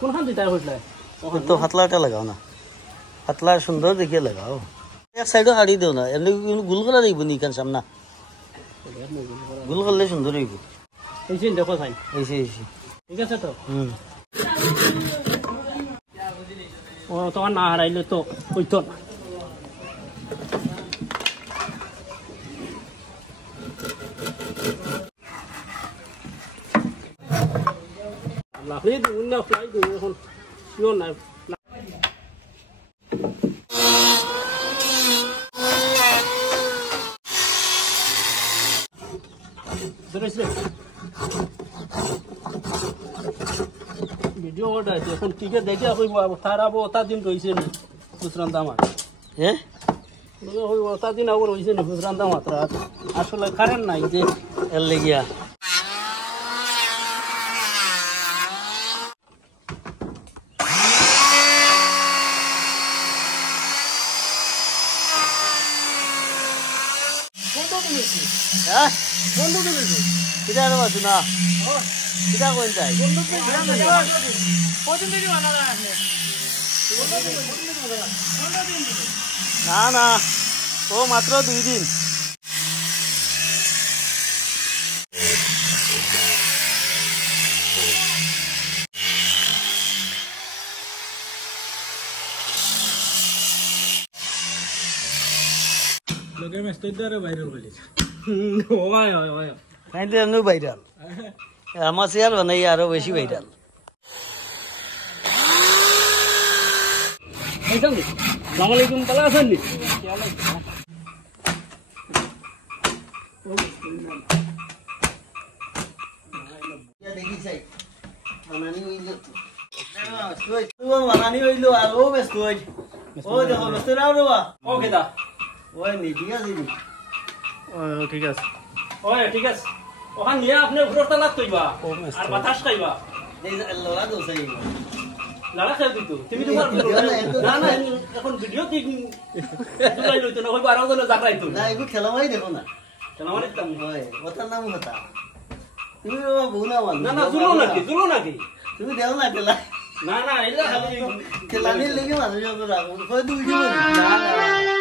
কোনখান দিতে হইছিল তো পাতলাটা লাগাও না পাতলা সুন্দর দেখিয়ে লাগাও এক সাইডও হাড়ি দেও না এমনি গুল করা রইব নি কান সামনা গুল করলে সুন্দর হইব এই যে দেখো ভাই এইসে ঠিক আছে তো ও তোমার না হারাইলে তো হইতো না লাফি উন্না ফ্লাই দিই এখন শিওর না ভিডিও অর্ডার আছে এখন টিকে দেখে হইব তারাবো ওটা দিন রইছে না খুচরান দাম হ্যাঁ হইব ওটা দিন আবার রইছে না খুচরান দাম আসলে কারেন্ট নাই যে এর লেগিয়া হ্যাঁ বন্ধু দিবি কিটা আরো আছে না কিটা কোন চাই বন্ধু কদিন থেকে বানালা আছে না না ও মাত্র 2 দিন লগে মেসেজ দারে ভাইরাল বলিছে ওয় ওয় ওয় কাইন্ডলি এমনি ভাইরাল আমার শেয়ার বানাই আরো বেশি ভাইরাল আসসালামু আলাইকুম ভালো আছেন নি দেখি চাই বানানি হইলো তুই বানানি হইলো আর ও ব্যস্ত হই ও দেখো ব্যস্ত না রবা ওকে দা ওই নি ঠিক আছে নি ঠিক আছে ওই ঠিক আছে ওখান নিয়ে আপনি উপরটা লাগ কইবা আর বাতাস খাইবা এই লড়া দোসাই লড়া খাই দিতো তুমি তো না না এখন ভিডিও ঠিক তুলাই লইতো না কইবা আরো জন জাগরাইতো না এগু খেলামাই দেখো না কেন মানে তুমি হয় ওটার নাম হতা তুমি বাবা বুনা মান না না জুলো নাকি তুমি দেও না খেলা না না এলা খালি খেলানি লেগে মানুষ রাখো কই দুই দিন না না